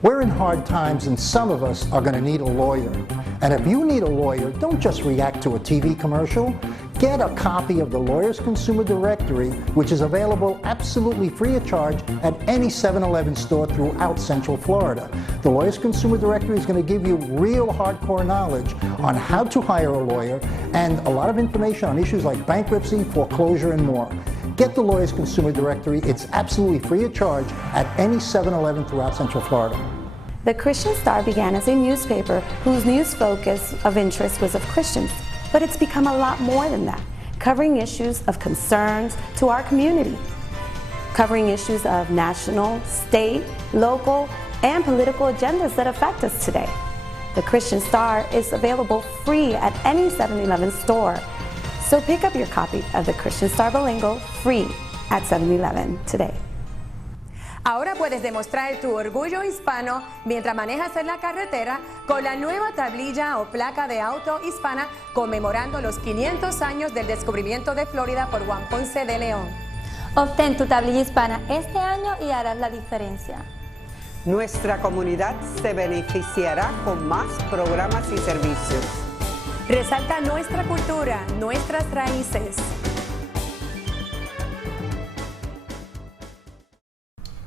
We're in hard times and some of us are going to need a lawyer. And if you need a lawyer, don't just react to a TV commercial. Get a copy of the Lawyers Consumer Directory, which is available absolutely free of charge at any 7-Eleven store throughout Central Florida. The Lawyers Consumer Directory is going to give you real hardcore knowledge on how to hire a lawyer and a lot of information on issues like bankruptcy, foreclosure, and more. Get the Lawyers Consumer Directory. It's absolutely free of charge at any 7-Eleven throughout Central Florida. The Christian Star began as a newspaper whose news focus of interest was of Christians, but it's become a lot more than that, covering issues of concerns to our community, covering issues of national, state, local, and political agendas that affect us today. The Christian Star is available free at any 7-Eleven store. So pick up your copy of the Christian Star Bilingual free at 7-Eleven today. Ahora puedes demostrar tu orgullo hispano mientras manejas en la carretera con la nueva tablilla o placa de auto hispana conmemorando los 500 años del descubrimiento de Florida por Juan Ponce de León. Obtén tu tablilla hispana este año y harás la diferencia. Nuestra comunidad se beneficiará con más programas y servicios. Resalta nuestra cultura, nuestras raíces.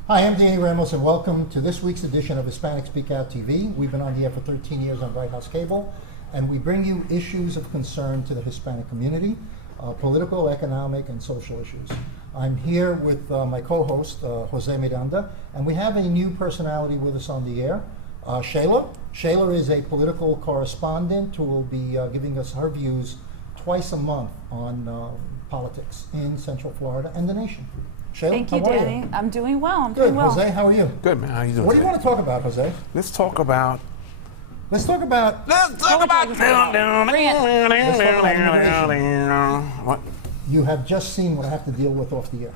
Hi, I'm Danny Ramos, and welcome to this week's edition of Hispanic Speak Out TV. We've been on the air for 13 years on Bright House Cable, and we bring you issues of concern to the Hispanic community, political, economic, and social issues. I'm here with my co-host, Jose Miranda, and we have a new personality with us on the air, Shayla. Shayla is a political correspondent who will be giving us her views twice a month on politics in Central Florida and the nation. Shayla, thank you, Danny. I'm doing well. I'm Good. doing well. Jose, how are you? Good, man. How you doing? What do you want to talk about, Jose? Let's talk about. What? You have just seen what I have to deal with off the air.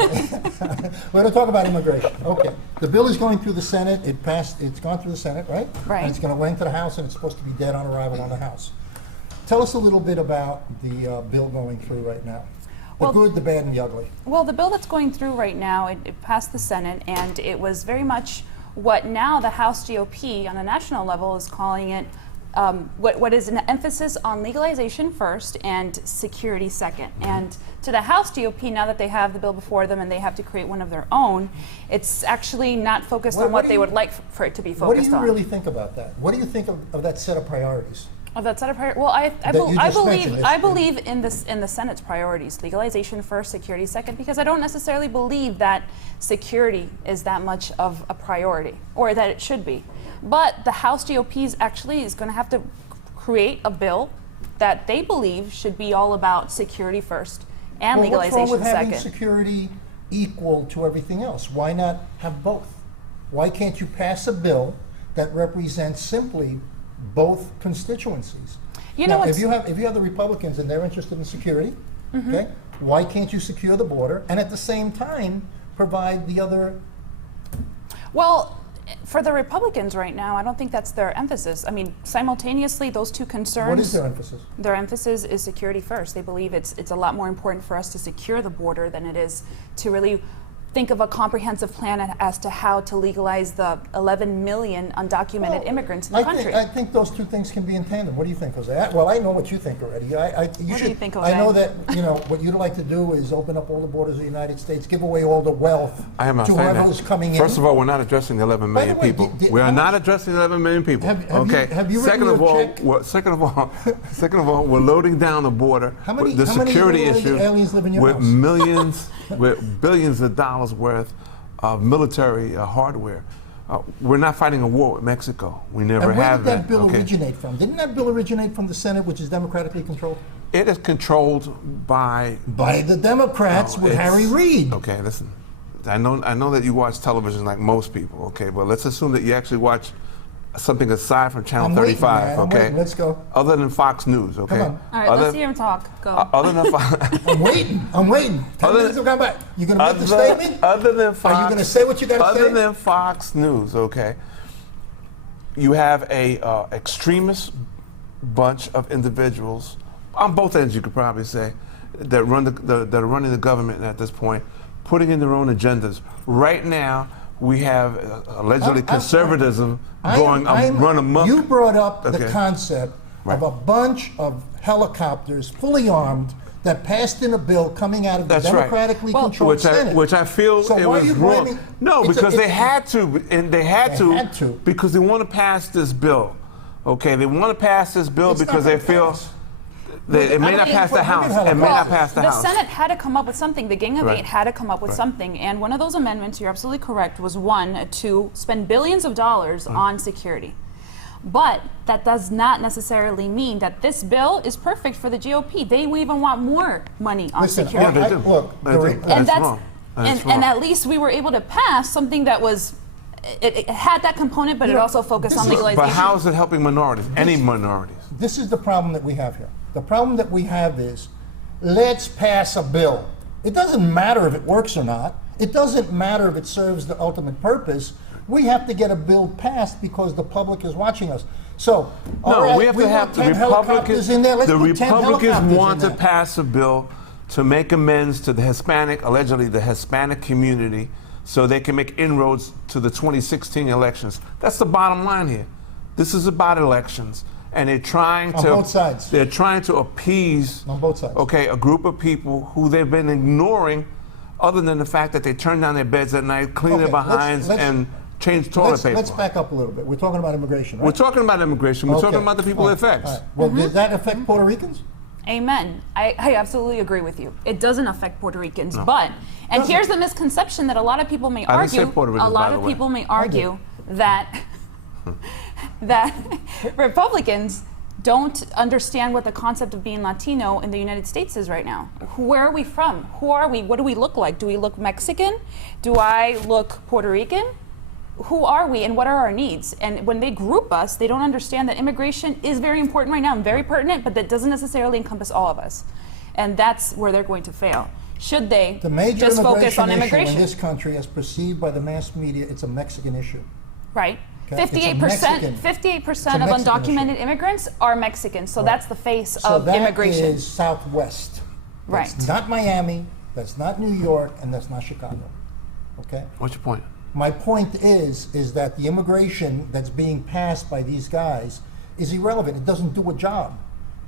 Okay. We're going to talk about immigration. Okay. The bill is going through the Senate. It passed. It's gone through the Senate, right? Right. And it's going to went to the House, and it's supposed to be dead on arrival on the House. Tell us a little bit about the bill going through right now. The good, the bad, and the ugly. Well, the bill that's going through right now, it passed the Senate, and it was very much what now the House GOP on a national level is calling it, what is an emphasis on legalization first and security second. And to the House GOP, now that they have the bill before them and they have to create one of their own, it's actually not focused on what they would like for it to be focused on. What do you really think about that? What do you think of that set of priorities? Oh, that's not a priority. Well, I believe in the Senate's priorities: legalization first, security second. Because I don't necessarily believe that security is that much of a priority, or that it should be. But the House GOP is going to have to create a bill that they believe should be all about security first and legalization what's wrong with second. having security equal to everything else? Why not have both? Why can't you pass a bill that represents simply both constituencies? You know, if you have the Republicans and they're interested in security, okay, why can't you secure the border and at the same time provide the other? Well, for the Republicans right now, I don't think that's their emphasis. I mean, simultaneously, those two concerns. What is their emphasis? Their emphasis is security first. They believe it's a lot more important for us to secure the border than it is to really think of a comprehensive plan as to how to legalize the 11 million undocumented immigrants in the country. I think those two things can be in tandem. What do you think, Jose? Well, I know what you think already. What do you think, Jose? I know that what you'd like to do is open up all the borders of the United States, give away all the wealth to whoever's coming in. First of all, we're not addressing the 11 million people. We are not addressing the 11 million people. Have you Second of all, we're loading down the border. The security issue with millions, with billions of dollars worth of military hardware. We're not fighting a war with Mexico. We never have that. Where did that bill originate from? Didn't that bill originate from the Senate, which is democratically controlled? It is controlled by the Democrats with Harry Reid. Okay, listen. I know that you watch television like most people. Okay, but let's assume that you actually watch something aside from Channel 35. Okay, let's go. Other than Fox News. Okay. All right, let's hear him talk. Go. Other than Fox. I'm waiting. 10 minutes will come back. You gonna make the statement? Other than Fox. Are you gonna say what you gotta say? Other than Fox News, okay. You have a extremist bunch of individuals on both ends. You could probably say that are running the government at this point, putting in their own agendas. Right now, we have allegedly conservatism run amok. You brought up the concept of a bunch of helicopters, fully armed, that passed in a bill coming out of the democratically controlled Senate. Which I feel it was wrong. No, because they had to, and they had to because they want to pass this bill. Okay, they want to pass this bill because they feel it may not pass the House. It may not pass the House. The Senate had to come up with something. The Gang of Eight had to come up with something. And one of those amendments, you're absolutely correct, was one to spend billions of dollars on security. But that does not necessarily mean that this bill is perfect for the GOP. They even want more money on security. Yeah, they do. That's wrong. And at least we were able to pass something that was, it had that component, but it also focused on legalization. But how is it helping minorities? Any minorities? This is the problem that we have here. The problem that we have is, let's pass a bill. It doesn't matter if it works or not. It doesn't matter if it serves the ultimate purpose. We have to get a bill passed because the public is watching us. So, we have to have the Republicans in there. Let's the put 10 Republicans want in to there. pass a bill to make amends to the allegedly the Hispanic community, so they can make inroads to the 2016 elections. That's the bottom line here. This is about elections, and they're trying on both sides. They're trying to appease on both sides. Okay, a group of people who they've been ignoring, other than the fact that they turn down their beds at night, clean their behinds, and change toilet paper. Let's back up a little bit. We're talking about immigration, right? We're talking about immigration. We're talking about the people it affects. Right. Well, did that affect Puerto Ricans? Amen. I absolutely agree with you. It doesn't affect Puerto Ricans, but, and here's the misconception that a lot of people may argue, that that Republicans don't understand what the concept of being Latino in the United States is right now. Where are we from? Who are we? What do we look like? Do we look Mexican? Do I look Puerto Rican? Who are we and what are our needs? And when they group us, they don't understand that immigration is very important right now and very pertinent, but that doesn't necessarily encompass all of us. And that's where they're going to fail. Should they just focus on immigration? In this country, as perceived by the mass media, it's a Mexican issue. Right. Okay? 58% of undocumented immigrants are Mexican, so that's the face of immigration. That is Southwest. Right. That's not Miami, that's not New York, and that's not Chicago. Okay? What's your point? My point is that the immigration that's being passed by these guys is irrelevant. It doesn't do a job.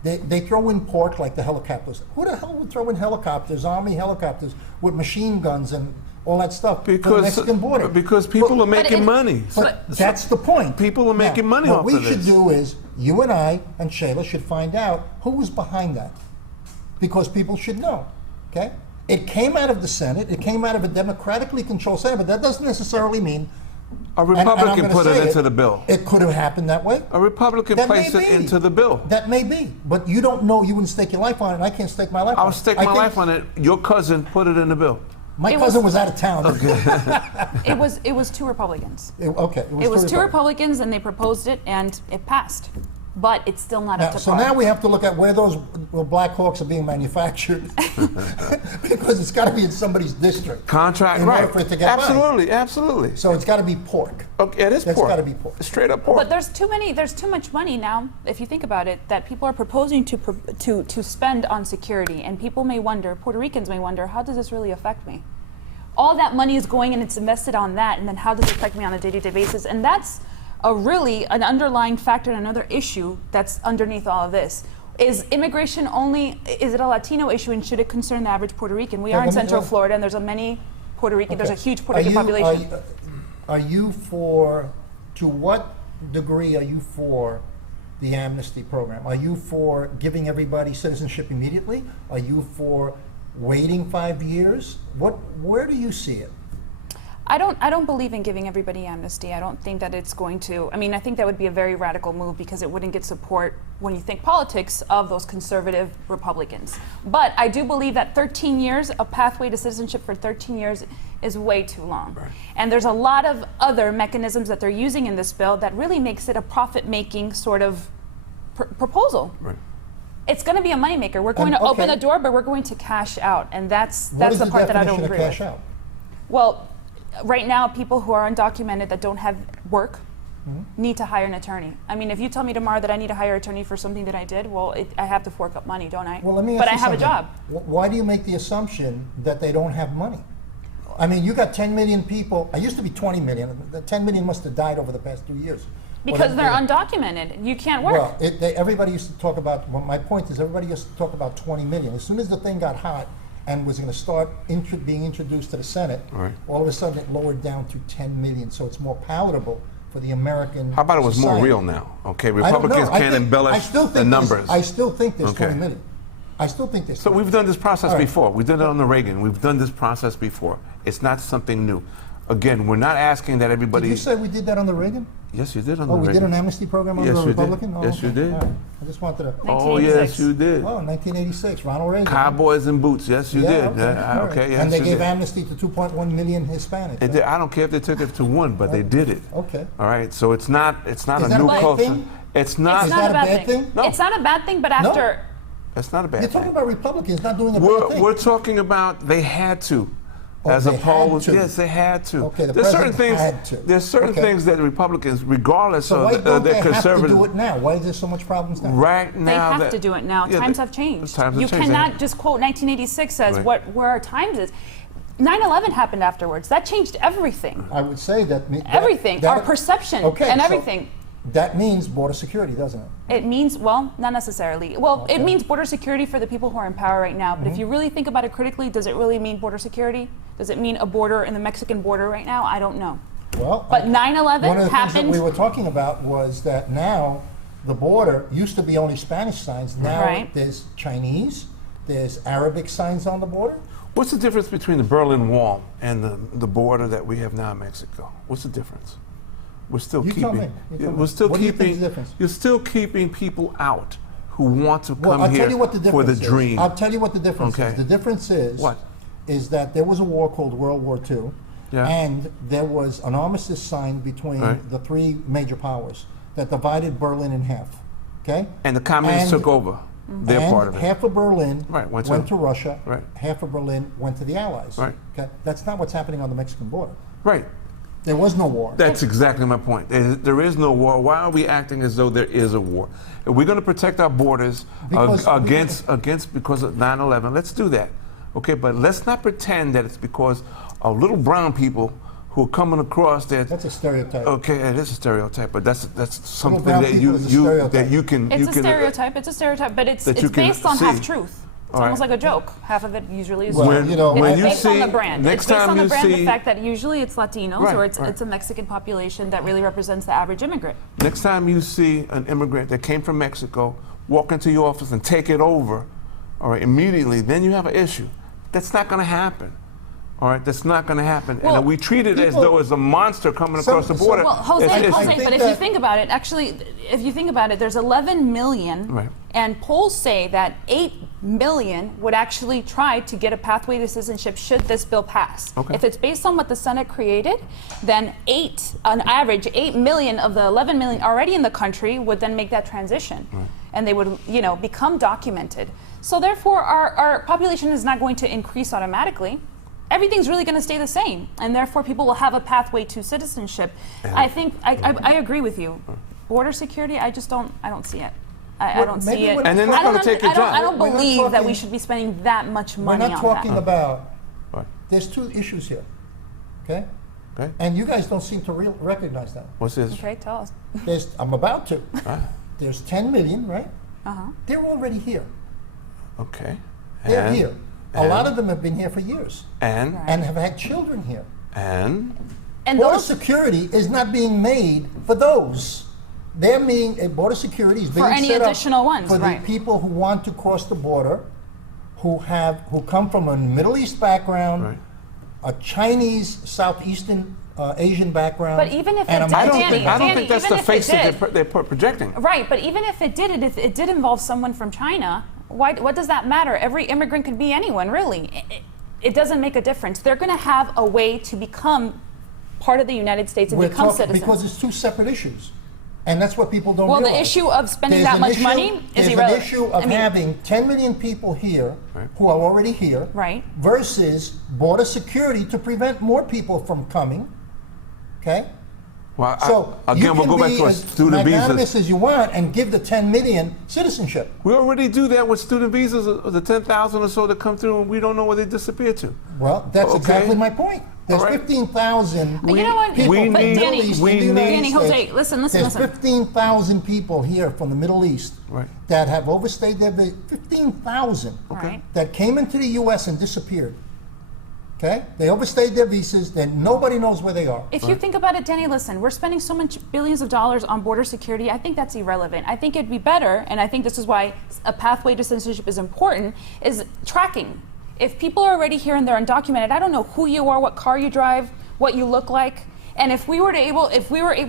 They throw in pork like the helicopters. Who the hell would throw in helicopters, Army helicopters, with machine guns and all that stuff for the Mexican border? Because people are making money. But that's the point. People are making money off of this. What we should do is, you and I and Shayla should find out who was behind that. Because people should know, okay? It came out of the Senate. It came out of a democratically controlled Senate, but that doesn't necessarily mean a Republican put it into the bill. It could have happened that way. A Republican placed it into the bill. That may be, but you don't know. You wouldn't stake your life on it, and I can't stake my life on it. I'll stake my life on it. Your cousin put it in the bill. My cousin was out of town. Okay. It was two Republicans. It was two Republicans, and they proposed it, and it passed. But it's still not up to par. So now we have to look at where those Black Hawks are being manufactured, because it's got to be in somebody's district. Contract, in order for it to get by. Absolutely. So it's got to be pork. Okay, it is pork. It's got to be pork. Straight up pork. But there's too much money now, if you think about it, that people are proposing to spend on security, and people may wonder, Puerto Ricans may wonder, how does this really affect me? All that money is going and it's invested on that, and then how does it affect me on a day-to-day basis? And that's an underlying factor and another issue that's underneath all of this. Is immigration is it a Latino issue, and should it concern the average Puerto Rican? We are in Central Florida, and there's there's a huge Puerto Rican population. To what degree are you for the amnesty program? Are you for giving everybody citizenship immediately? Are you for waiting 5 years? Where do you see it? I don't believe in giving everybody amnesty. I don't think that it's going to. I mean, I think that would be a very radical move, because it wouldn't get support, when you think politics, of those conservative Republicans. But I do believe that 13 years, a pathway to citizenship for 13 years, is way too long. Right. And there's a lot of other mechanisms that they're using in this bill that really makes it a profit-making sort of proposal. Right. It's going to be a moneymaker. We're going to open the door, but we're going to cash out, and that's the part that I don't agree with. Out? Well, right now, people who are undocumented that don't have work need to hire an attorney. I mean, if you tell me tomorrow that I need to hire an attorney for something that I did, well, I have to fork up money, don't I? Well, let me ask you something. I have a job. Why do you make the assumption that they don't have money? I mean, you got 10 million people. I used to be 20 million. The 10 million must have died over the past 2 years. Because they're undocumented. You can't work. Well, everybody used to talk about, well, my point is everybody used to talk about 20 million. As soon as the thing got hot and was going to start being introduced to the Senate, all of a sudden it lowered down to 10 million. So it's more palatable for the American How about it was society. more real now? Okay, Republicans can't embellish the numbers. I still think there's 20 million. I still think there's 20 So we've done this process before. We did it on the Reagan. We've done this process before. It's not something new. Again, we're not asking that everybody... Did you say we did that on the Reagan? Yes, you did on the Reagan. Oh, we did an amnesty program under Yes, a you did. Republican? Oh, Yes, okay. you did. All right. I just wanted to... Oh, yes, you did. Oh, 1986, Ronald Reagan. Cowboys and boots. Yes, you did. Okay, all right. Okay, yes, and they you gave did. amnesty to 2.1 million Hispanics. And I don't care if they took it to 1, but they did it. Okay. All right, so it's not a that new a bad culture. thing? It's not. It's not a bad thing. No. It's not a bad thing, but after... It's not a bad You're thing. talking about Republicans not doing a bad thing. We're talking about they had to. Oh, As they opposed, had to. yes, they had to. Okay, the there's certain president things. had to. There's certain Okay. things that the Republicans, regardless So why of don't their they have to conservative, do it now? Why is there so much problems now? right They now, have to do it now. yeah, Times have changed. Times have You changed. cannot just quote 1986 as Right. where our times is. 9/11 happened afterwards. That changed everything. I would say that... Everything. Our perception and so everything. that means border security, doesn't it? It means, well, not necessarily. Well, it means border security for the people who are in power right now. But if you really think about it critically, does it really mean border security? Does it mean a border in the Mexican border right now? I don't know. Well, But 9/11 one of the happened. things that we were talking about was that now the border used to be only Spanish signs. Now Right. there's Chinese, there's Arabic signs on the border. What's the difference between the Berlin Wall and the border that we have now in Mexico? What's the difference? We're still You tell keeping. me. You tell me. We're still What do you think keeping. is the difference? You're still keeping people out who want to Well, come I'll here tell you what the for difference the is. dream. I'll tell you what the difference Okay. is. The difference is What? Is that there was a war called World War II, Yeah. and there was an armistice signed between Right. the three major powers that divided Berlin in half. Okay? And the communists And- took over their and part of it. half of Berlin Right, went went to to- Russia. right. Half of Berlin went to the Allies. Right. Okay? That's not what's happening on the Mexican border. Right. There was no war. That's exactly my point. There is no war. Why are we acting as though there is a war? If we're going to protect our borders Because- because of 9/11, let's do that. Okay, but let's not pretend that it's because of little brown people who are coming across that. That's a stereotype. Okay, it is a stereotype, but that's something brown that people is a stereotype. you can. It's you a can, stereotype. It's a stereotype, but it's that you can based on see. half truth. It's All almost right. like a joke. Half of it usually is Well, true. you know, when It's you based on see the brand. next It's based time on the you brand, see the fact that usually it's Latinos Right, or it's right. a Mexican population that really represents the average immigrant. next time you see an immigrant that came from Mexico walk into your office and take it over, all right, immediately, then you have an issue. That's not going to happen. All right, that's not going to happen. Well, and we treat it as people- though it's a monster coming across the so- border. Well, Jose, It's- I but think if you that- think about it, actually, if you think about it, there's 11 million, Right. and polls say that 8 million would actually try to get a pathway to citizenship should this bill pass. Okay. If it's based on what the Senate created, then on average, 8 million of the 11 million already in the country would then make that transition. Right. And they would, become documented. So therefore, our population is not going to increase automatically. Everything's really going to stay the same, and therefore people will have a pathway to citizenship. I think I agree with you. Border security, I don't see it. I don't maybe see it. we're not And they're not I don't gonna take your I don't- I job. don't We're not believe that we talking- should be spending that much We're money not on talking that. about. Right. There's two issues here. Okay? Okay. And you guys don't seem to recognize that. What's this? Okay, tell us. I'm about to. Ah, There's 10 million, right? Uh-huh. They're already here. okay. They're And- here. A and- lot of them have been here for years And and have had children here. and And Border those security is not being made for those. They're being border security is being For any set up additional ones, for right. the people who want to cross the border, who come from a Middle East background, Right. a Chinese, Southeastern Asian background. But even if and it a did, I don't Mexican think Danny, that's even the if it face that did- they're projecting. Right, but even if it did, and if it did involve someone from China, what does that matter? Every immigrant could be anyone, really. It doesn't make a difference. They're going to have a way to become part of the United States and We're become talking citizens. because it's two separate issues, and that's what people don't Well, realize. the issue of spending There's that an much issue- money is there's irrelevant. an issue of having 10 million people here Right. who are already here Right. versus border security to prevent more people from coming, okay? Well, So again, you we'll go can back be to our as student magnanimous visas. as you want and give the 10 million citizenship. We already do that with student visas, the 10,000 or so that come through, and we don't know where they disappear to. Well, that's Okay. exactly my point. There's All right. 15,000 You know what? people we from the need- Middle Danny, East we in the United Danny, States. Jose, listen, There's 15,000 people here from the Middle East Right. that have overstayed their 15,000 Right. that came into the U.S. and disappeared. Okay? They overstayed their visas, then nobody knows where they are. If you think about it, Danny, listen, we're spending so much billions of dollars on border security. I think that's irrelevant. I think it'd be better, and I think this is why a pathway to citizenship is important, is tracking. If people are already here and they're undocumented, I don't know who you are, what car you drive, what you look like. And if we were able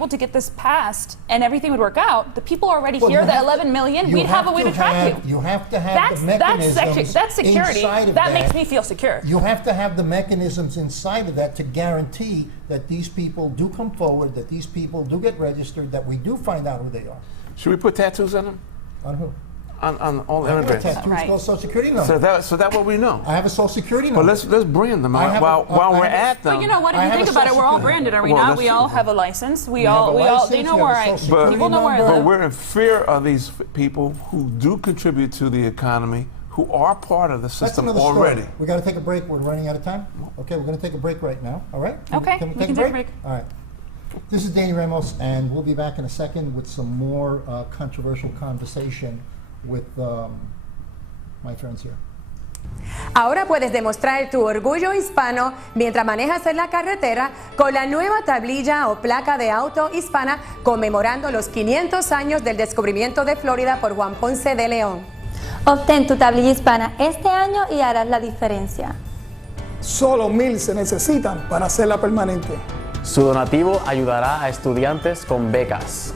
to get this passed and everything would work out, the people already Well, here, you the have 11 to- million, you we'd have a way to track have- you. You have to have the mechanisms That's security. inside of That makes me feel secure. You have to have the mechanisms inside of that to guarantee that these people do come forward, that these people do get registered, that we do find out who they are. Should we put tattoos on them? On who? On all I have a immigrants? tattoo, it's Right. called Social Security number. So that what we know. I have a Social Security But number. let's brand them I have while a- we're I have a- at them. But you know what? If I you have think a about it, social we're all security. branded, are we Well, not? that's We all true. have a license. We You have all, a they license, know you where have a I. social But- People know where I number. But live. we're in fear of these people who do contribute to the economy, who are part of the That's system another already. story. We got to take a break. We're running out of time. Okay, we're going to take a break right now. All right? Okay, Can we we can take a break. All right. This is Danny Ramos, and we'll be back in a second with some more controversial conversation with my friends here. Ahora puedes demostrar tu orgullo hispano mientras manejas en la carretera con la nueva tablilla o placa de auto hispana conmemorando los 500 años del descubrimiento de Florida por Juan Ponce de León. Obtén tu tablilla hispana este año y harás la diferencia. Solo 1,000 se necesitan para hacerla permanente. Su donativo ayudará a estudiantes con becas.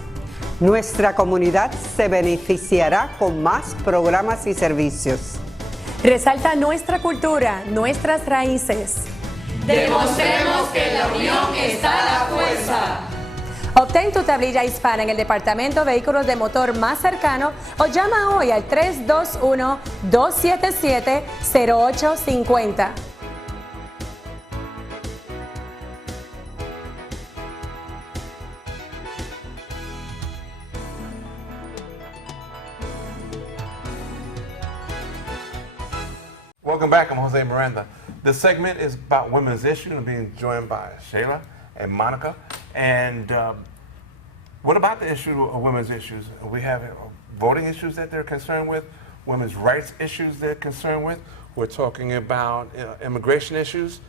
Nuestra comunidad se beneficiará con más programas y servicios. Resalta nuestra cultura, nuestras raíces. Demostremos que en la unión está la fuerza. Obtén tu tablilla hispana en el Departamento de Vehículos de Motor más cercano o llama hoy al 321-277-0850. Welcome back. I'm Jose Miranda. This segment is about women's issues. I'm being joined by Shayla and Monica. And what about the issue of women's issues? We have voting issues that they're concerned with, women's rights issues they're concerned with. We're talking about immigration issues.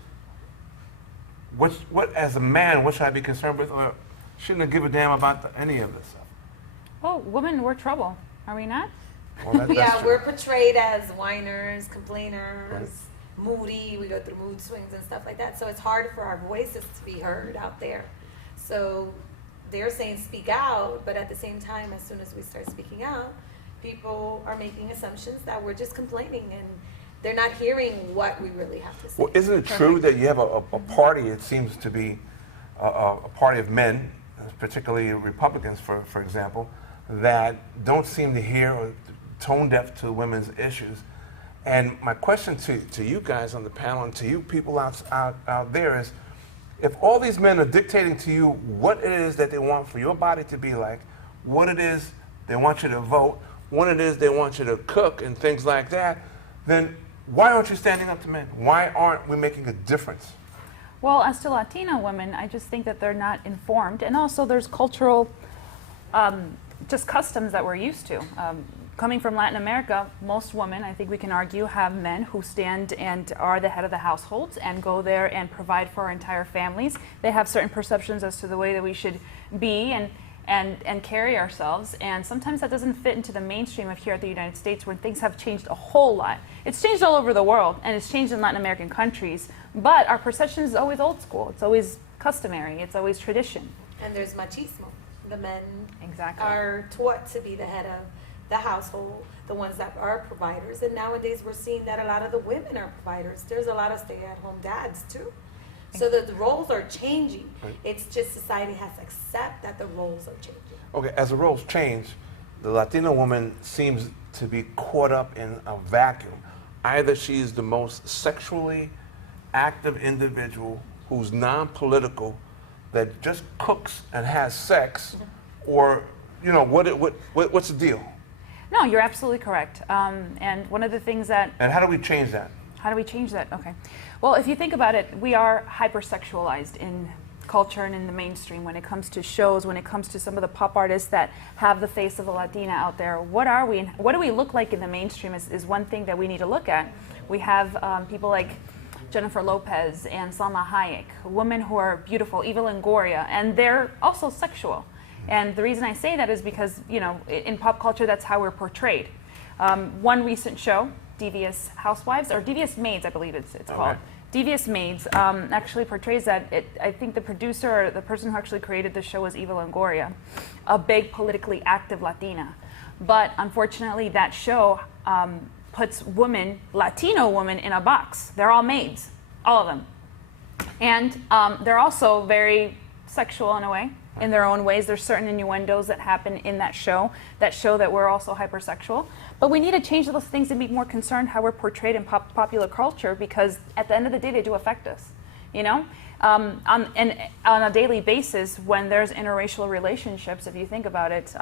What, as a man, what should I be concerned with? Or shouldn't I give a damn about any of this stuff? Oh, women, we're trouble. Are we not? Well, that's Yeah, true. we're portrayed as whiners, complainers, moody. We go through mood swings and stuff like that. So it's hard for our voices to be heard out there. So they're saying speak out, but at the same time, as soon as we start speaking out, people are making assumptions that we're just complaining and they're not hearing what we really have to say. Well, isn't it true that you have a party, it seems to be a party of men, particularly Republicans, for example, that don't seem to hear or tone deaf to women's issues? And my question to you guys on the panel and to you people out there is, if all these men are dictating to you what it is that they want for your body to be like, what it is they want you to vote, what it is they want you to cook and things like that, then why aren't you standing up to men? Why aren't we making a difference? Well, as to Latina women, I just think that they're not informed. And also there's cultural just customs that we're used to. Coming from Latin America, most women, I think we can argue, have men who stand and are the head of the households and go there and provide for our entire families. They have certain perceptions as to the way that we should be and carry ourselves, and sometimes that doesn't fit into the mainstream of here at the United States, where things have changed a whole lot. It's changed all over the world, and it's changed in Latin American countries, but our perception is always old school. It's always customary. It's always tradition. And there's machismo. The men Exactly. are taught to be the head of the household, the ones that are providers. And nowadays we're seeing that a lot of the women are providers. There's a lot of stay-at-home dads too. So the roles are changing. Right. It's just society has to accept that the roles are changing. Okay, as the roles change, the Latina woman seems to be caught up in a vacuum. Either she's the most sexually active individual who's non-political, that just cooks and has sex, or what's the deal? No, you're absolutely correct. And one of the things that... And how do we change that? How do we change that? Okay. Well, if you think about it, we are hypersexualized in culture and in the mainstream when it comes to shows, when it comes to some of the pop artists that have the face of a Latina out there. What are we? What do we look like in the mainstream is one thing that we need to look at. We have people like Jennifer Lopez and Salma Hayek, women who are beautiful, Eva Longoria, and they're also sexual. And the reason I say that is because, in pop culture, that's how we're portrayed. One recent show, Devious Housewives, or Devious Maids, I believe it's called. Devious Maids actually portrays that. I think the producer or the person who actually created the show was Eva Longoria, a big politically active Latina. But unfortunately, that show puts women, Latino women, in a box. They're all maids, all of them. And they're also very sexual in a way. In their own ways. There's certain innuendos that happen in that show that we're also hypersexual. But we need to change those things and be more concerned how we're portrayed in popular culture, because at the end of the day, they do affect us. On a daily basis, when there's interracial relationships, if you think about it,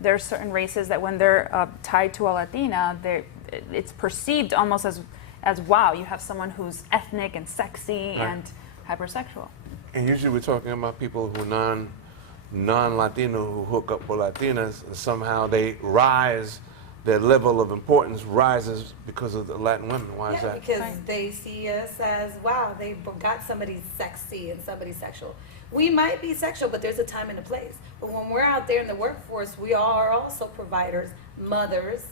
there's certain races that when they're tied to a Latina, it's perceived almost as wow, you have someone who's ethnic and sexy and hypersexual. And usually we're talking about people who non-Latino who hook up with Latinas, and somehow they rise, their level of importance rises because of the Latin women. Why is that? Because they see us as, wow, they got somebody sexy and somebody sexual. We might be sexual, but there's a time and a place. But when we're out there in the workforce, we are also providers, mothers,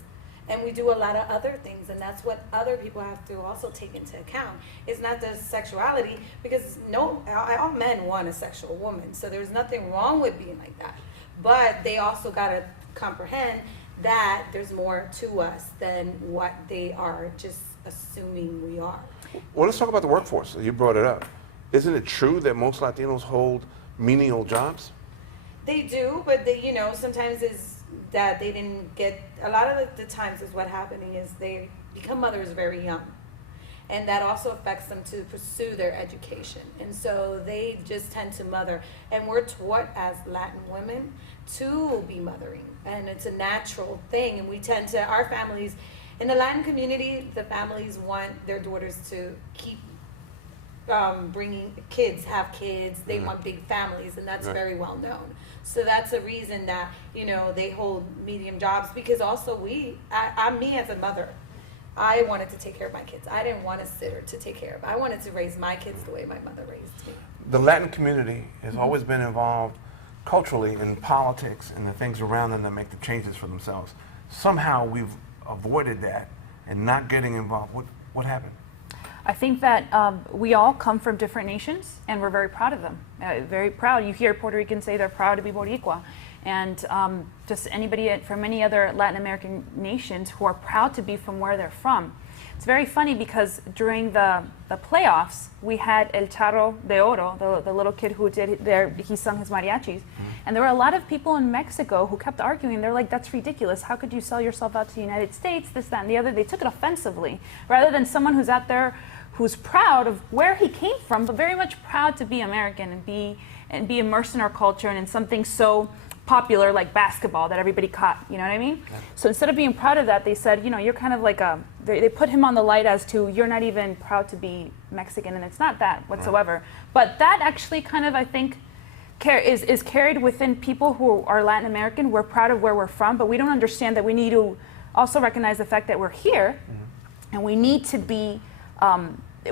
and we do a lot of other things, and that's what other people have to also take into account. It's not just sexuality, because all men want a sexual woman, so there's nothing wrong with being like that. But they also got to comprehend that there's more to us than what they are just assuming we are. Well, let's talk about the workforce. You brought it up. Isn't it true that most Latinos hold menial jobs? They do, but sometimes it's that they didn't get, a lot of the times is what happening is they become mothers very young. And that also affects them to pursue their education. And so they just tend to mother. And we're taught as Latin women to be mothering. And it's a natural thing. And we tend to, our families, in the Latin community, the families want their daughters to keep bringing kids, have kids. They want big families, and that's very well known. So that's a reason that, they hold medium jobs, because also I'm me as a mother. I wanted to take care of my kids. I didn't want a sitter to take care of. I wanted to raise my kids the way my mother raised me. The Latin community has always been involved culturally in politics and the things around them that make the changes for themselves. Somehow we've avoided that and not getting involved. What happened? I think that we all come from different nations, and we're very proud of them. Very proud. You hear Puerto Ricans say they're proud to be Boricua. And just anybody from any other Latin American nations who are proud to be from where they're from. It's very funny because during the playoffs, we had El Charro de Oro, the little kid who he sung his mariachis. And there were a lot of people in Mexico who kept arguing. They're like, that's ridiculous. How could you sell yourself out to the United States, this, that, and the other? They took it offensively, rather than someone who's out there who's proud of where he came from, but very much proud to be American and be immersed in our culture and in something so popular like basketball that everybody caught, you know what I mean? Yeah. So instead of being proud of that, they said, you're kind of like they put him on the light as to, you're not even proud to be Mexican, and it's not that whatsoever. Right. But that actually kind of, I think, is carried within people who are Latin American. We're proud of where we're from, but we don't understand that we need to also recognize the fact that we're here, and we need to be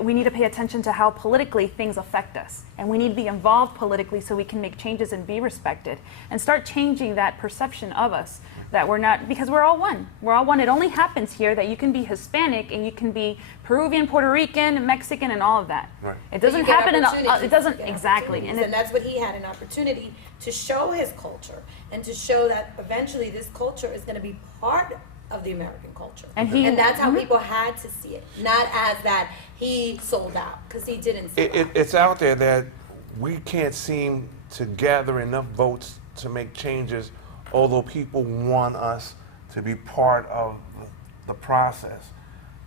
we need to pay attention to how politically things affect us. And we need to be involved politically so we can make changes and be respected. And start changing that perception of us, that we're not, because we're all one. We're all one. It only happens here that you can be Hispanic and you can be Peruvian, Puerto Rican, Mexican, and all of that. Right. It doesn't happen it doesn't, exactly. And that's what he had, an opportunity to show his culture and to show that eventually this culture is going to be part of the American culture. And that's how people had to see it, not as that he sold out, because he didn't sell out. It's out there that we can't seem to gather enough votes to make changes, although people want us to be part of the process.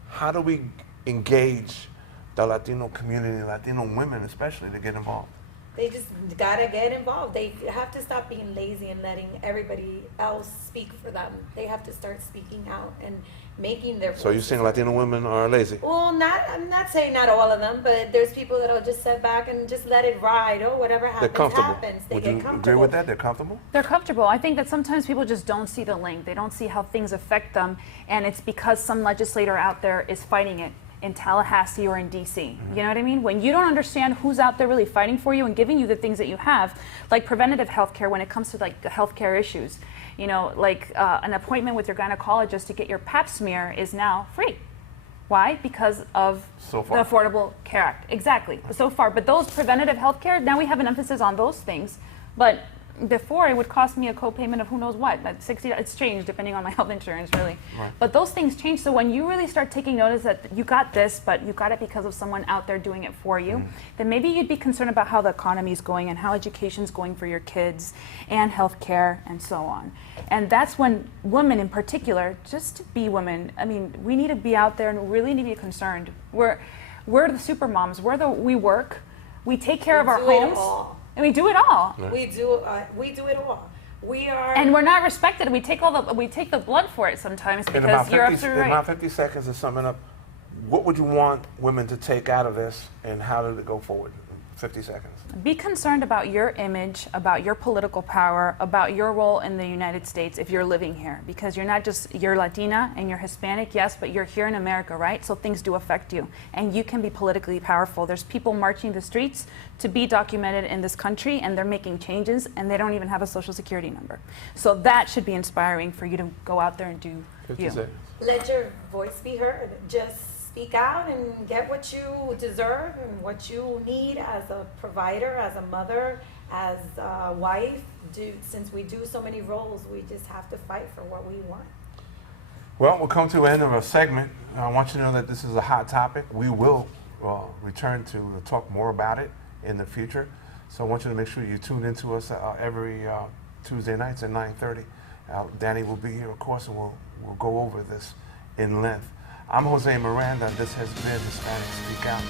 How do we engage the Latino community, Latino women especially, to get involved? They just gotta get involved. They have to stop being lazy and letting everybody else speak for them. They have to start speaking out and making their voices. So you're saying Latino women are lazy? Well, I'm not saying not all of them, but there's people that'll just sit back and just let it ride. Oh, whatever happens, They're comfortable. happens. They Would get you comfortable. agree with that? They're comfortable? They're comfortable. I think that sometimes people just don't see the link. They don't see how things affect them, and it's because some legislator out there is fighting it in Tallahassee or in DC. You know what I mean? When you don't understand who's out there really fighting for you and giving you the things that you have, like preventative health care when it comes to like the healthcare issues, you know, like an appointment with your gynecologist to get your pap smear is now free. Why? Because of the Affordable Care Act. Exactly, so far. But those preventative health care, now we have an emphasis on those things. But before, it would cost me a co-payment of who knows what. At $60, it's changed depending on my health insurance, really. Right. But those things change. So when you really start taking notice that you got this, but you got it because of someone out there doing it for you, then maybe you'd be concerned about how the economy is going and how education's going for your kids and health care and so on. And that's when women in particular, just to be women, I mean, we need to be out there and really need to be concerned. We're the super moms. We work. We take care of our homes. And we do it all. Right. We do it all. We are, and we're not respected. We take the blood for it sometimes because you're absolutely right. In about 50 seconds to sum it up, what would you want women to take out of this, and how did it go forward? 50 seconds. Be concerned about your image, about your political power, about your role in the United States if you're living here. Because you're Latina and you're Hispanic, yes, but you're here in America, right? So things do affect you. And you can be politically powerful. There's people marching the streets to be documented in this country, and they're making changes, and they don't even have a social security number. So that should be inspiring for you to go out there and do 50 you. seconds. Let your voice be heard. Just speak out and get what you deserve and what you need as a provider, as a mother, as a wife. Since we do so many roles, we just have to fight for what we want. Well, we'll come to the end of a segment. I want you to know that this is a hot topic. We will return to talk more about it in the future. So I want you to make sure you tune into us every Tuesday nights at 9:30. Danny will be here, of course, and we'll go over this in length. I'm Jose Miranda, and this has been Hispanic Speak Out.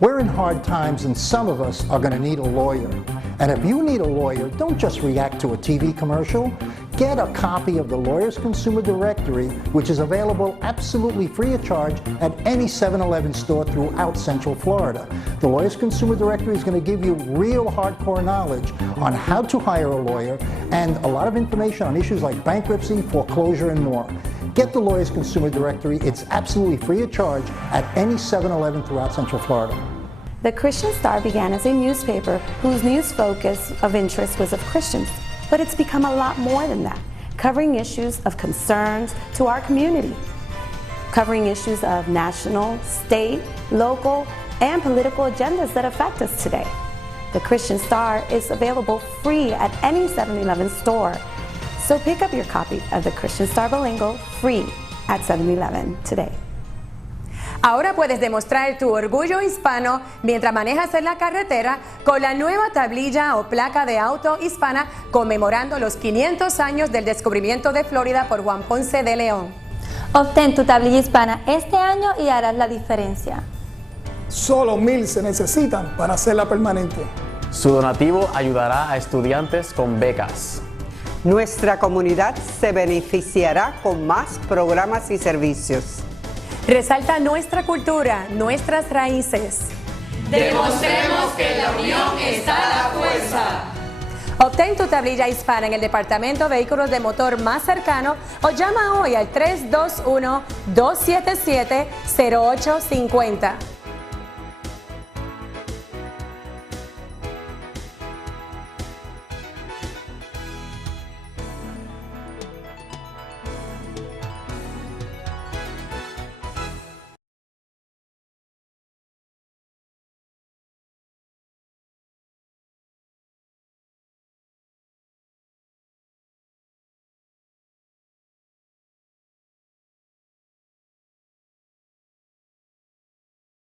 We're in hard times, and some of us are going to need a lawyer. And if you need a lawyer, don't just react to a TV commercial. Get a copy of the Lawyers Consumer Directory, which is available absolutely free of charge at any 7-Eleven store throughout Central Florida. The Lawyers Consumer Directory is going to give you real hardcore knowledge on how to hire a lawyer and a lot of information on issues like bankruptcy, foreclosure, and more. Get the Lawyers Consumer Directory. It's absolutely free of charge at any 7-Eleven throughout Central Florida. The Christian Star began as a newspaper whose news focus of interest was of Christians, but it's become a lot more than that, covering issues of concerns to our community, covering issues of national, state, local, and political agendas that affect us today. The Christian Star is available free at any 7-Eleven store. So pick up your copy of the Christian Star Bilingual free at 7-Eleven today. Ahora puedes demostrar tu orgullo hispano mientras manejas en la carretera con la nueva tablilla o placa de auto hispana conmemorando los 500 años del descubrimiento de Florida por Juan Ponce de León. Obtén tu tablilla hispana este año y harás la diferencia. Solo 1,000 se necesitan para hacerla permanente. Su donativo ayudará a estudiantes con becas. Nuestra comunidad se beneficiará con más programas y servicios. Resalta nuestra cultura, nuestras raíces. Demostremos que la unión está a la fuerza. Obtén tu tablilla hispana en el Departamento de Vehículos de Motor más cercano o llama hoy al 321-277-0850.